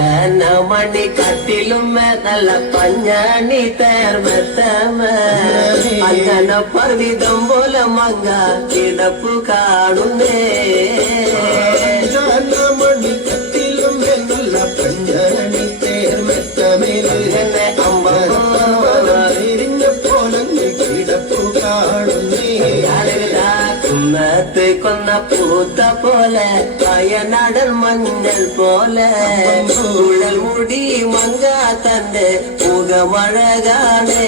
ജനമണി കട്ടിലുമേ നല്ല പഞ്ഞാണി തേർമെത്തമേ. അങ്ങനെ പർവിതം പോലെ മങ്ക കിടപ്പു കാണുന്നേ. பண்ண பூத்த போல பயநாடல் மஞ்சள் போல. ஊழல் முடி மங்கா தந்து முகமழகானே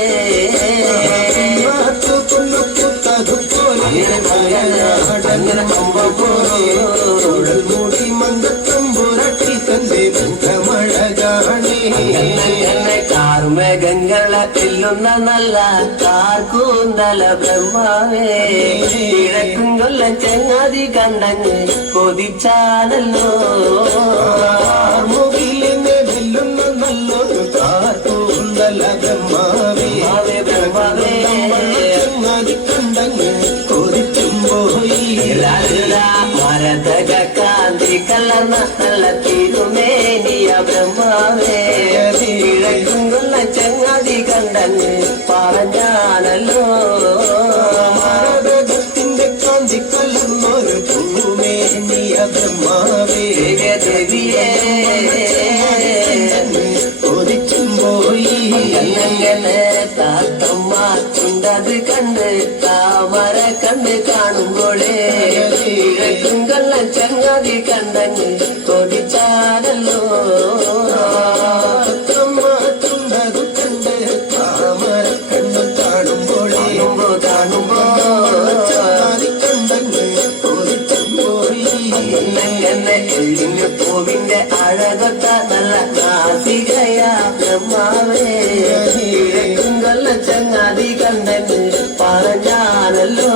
போல கம்ப போறோம் முடி மங்கத்தம் കാർമേഘങ്ങളെ പില്ലുന്ന നല്ല കാർക്കൂന്തല ബ്രഹ്മാവേ. കിഴക്കും കൊല്ല ചങ്ങാതി കണ്ടങ്ങ് കൊതിച്ചാണല്ലോ മുകിലിനെ വെല്ലുന്ന നല്ലൊരു കാർക്കൂന്തല ബ്രഹ്മാവേ. ബ്രഹ്മാവേ, ബ്രഹ്മാവേ. ചങ്ങാതി കണ്ടങ്ങ് കൊതിച്ചും പോയി മരതക കാന്തി കലർന്ന നല്ല തിരുമേനിയ ബ്രഹ്മാവേ. ചങ്ങാതി കണ്ടങ്ങ് പറഞ്ഞാണല്ലോ ഭാരതത്തിന്റെ കാന്തി കലർന്നൊരു ഭൂമേനിയ ബ്രഹ്മാവേ ദേവിയെ ദേവിയേ കൊതിച്ചും പോയി കണ്ണങ്ങനെ താത്തമ്മ ചുണ്ടത് കണ്ട് താമര കണ്ട് കാണുമ്പോഴേ കിഴക്കും കൊല്ല ചങ്ങാതി കണ്ടങ്ങ് കൊതിച്ചാണല്ലോ ബ്രഹ്മാവേ കൊല്ല ചങ്ങാതി കണ്ടെന്ന് പറഞ്ഞാണല്ലോ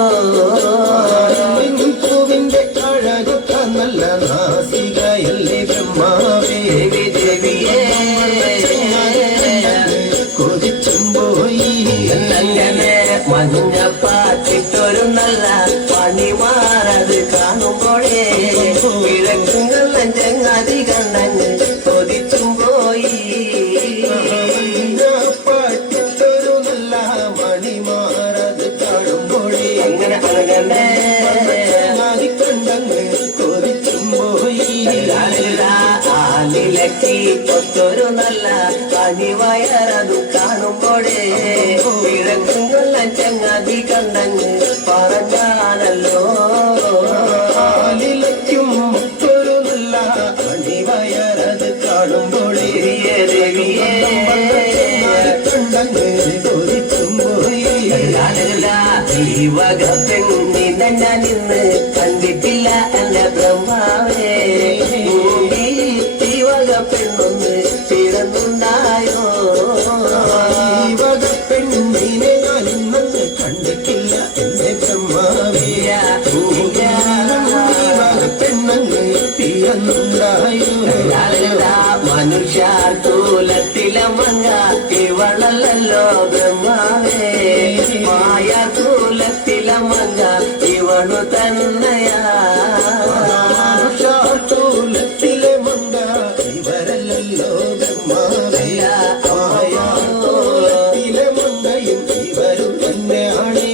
പൂവിന്റെ അഴകൊത്ത നല്ല നാസികയല്ലേ ബ്രഹ്മാവേ. ദേവി ദേവിയേ കൊതിച്ചും പോയി അങ്ങനെ മഞ്ഞ പാറ്റിട്ടൊരു നല്ല പണിമാറത് കാണുമ്പോഴേ. കൊല്ല ചങ്ങാതി കണ്ടങ്ങ് പൊത്തൊരു നല്ല പതിവയറതു കാണുമ്പോഴേ കിഴക്കും കൊല്ല ചങ്ങാതി കണ്ടങ്ങ് പറഞ്ഞാണല്ലോ ആലിലയ്ക്കും ഒരു നല്ല പതിവയറത് കാണുമ്പോഴേ കണ്ടങ്ങ് കൊതിച്ചും ജീവക ഞാൻ ഇന്ന് കണ്ടിട്ടില്ല. മങ്ങ ഇവളു തന്നെയാ. ചാട്ടൂലത്തിലെ മങ്ക ഇവരല്ലോ ബ്രഹ്മാവിയ ആയാത്തോലത്തിലെ മങ്കയും ഇവരും തന്നെയാണ്.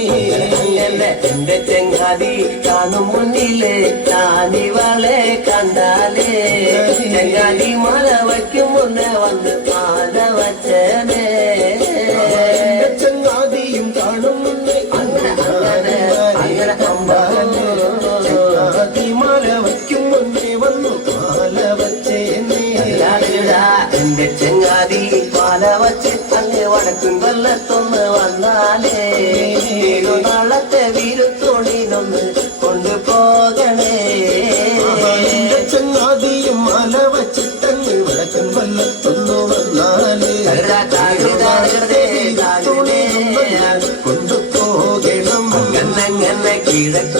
എന്റെ ചെങ്ങാതി കാണും മുന്നിലെ താനിവളെ കണ്ടാലേ. ചെങ്ങാതി മല വയ്ക്കും മുന്നേ വന്ന് കൊല്ലത്തൊന്ന് വന്നാലേ. നാളത്തെ വീരത്തോളിനൊന്ന് കൊണ്ടുപോകണേ. ചങ്ങാതിയും മല വച്ചിട്ടങ്ങ് വടക്കൻ വല്ലത്തൊന്നു വന്നാലേ. കൊണ്ടുപോകണം. അങ്ങനെ കിഴക്കും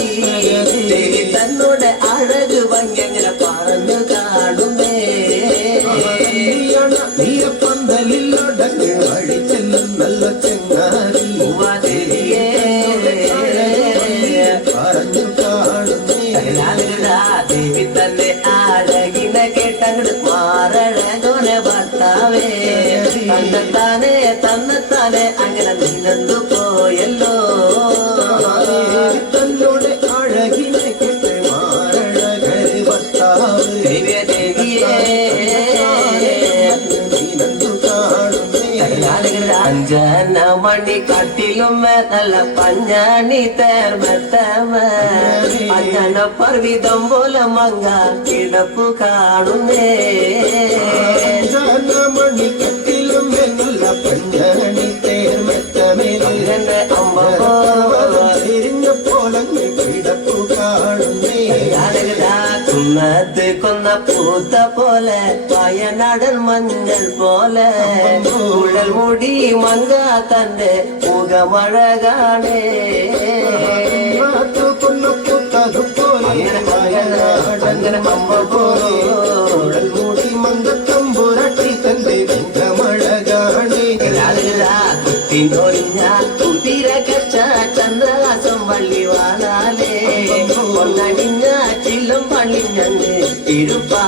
ദേവി തന്നോട് അഴകു ഭംഗിങ്ങനെ പറഞ്ഞു കാണുമേ. നീയ പന്തലിലൊടങ്ങ് അഴിച്ചെന്നും നല്ല ചെങ്ങാരി പറഞ്ഞു കാണുമേ. ദേവി തന്നെ അഴകിനെ കേട്ടങ്ങട് മാറഴകോനെ ഭർത്താവേ. തന്നെത്താനെ തന്നെത്താനെ അങ്ങനെ നിന്നു പോയ നല്ല പഞ്ഞാണി തേർമത്തമ അഞ്ഞന പർവിതം പോലെ മങ്ങ കിടപ്പു കാണുന്നേ. മണി കട്ടിലും നല്ല പഞ്ഞാണി തേർമെത്തമേൽ അമ്മ തിരിഞ്ഞ പോലങ്ങ് കിടപ്പു കാണുന്നേ. കൊന്ന പൂത്ത പോലെ கடல் மஞ்சள் போல. உழல் முடி மங்கா தந்த முகமழகானே முடி மந்த தம்புரட்டி தந்தை வெங்கமழகானே. குத்தி நோடிஞ்சா குதிர கச்சா சந்திராசம் வள்ளி வாழாலே பொன்னடிஞ்சா சில்லம் பள்ளி நன்று இருப்பா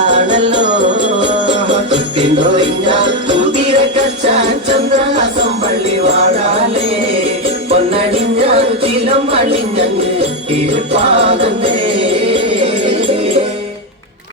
കുത്തിനൊറിഞ്ഞ കുതിര കച്ച ചന്ദ്രഹാസം വള്ളി വാണാലേ പൊന്നടിഞ്ഞ ചില്ലും പള്ളിഞ്ഞങ്ങ് ഇരുപ്പാണല്ലോ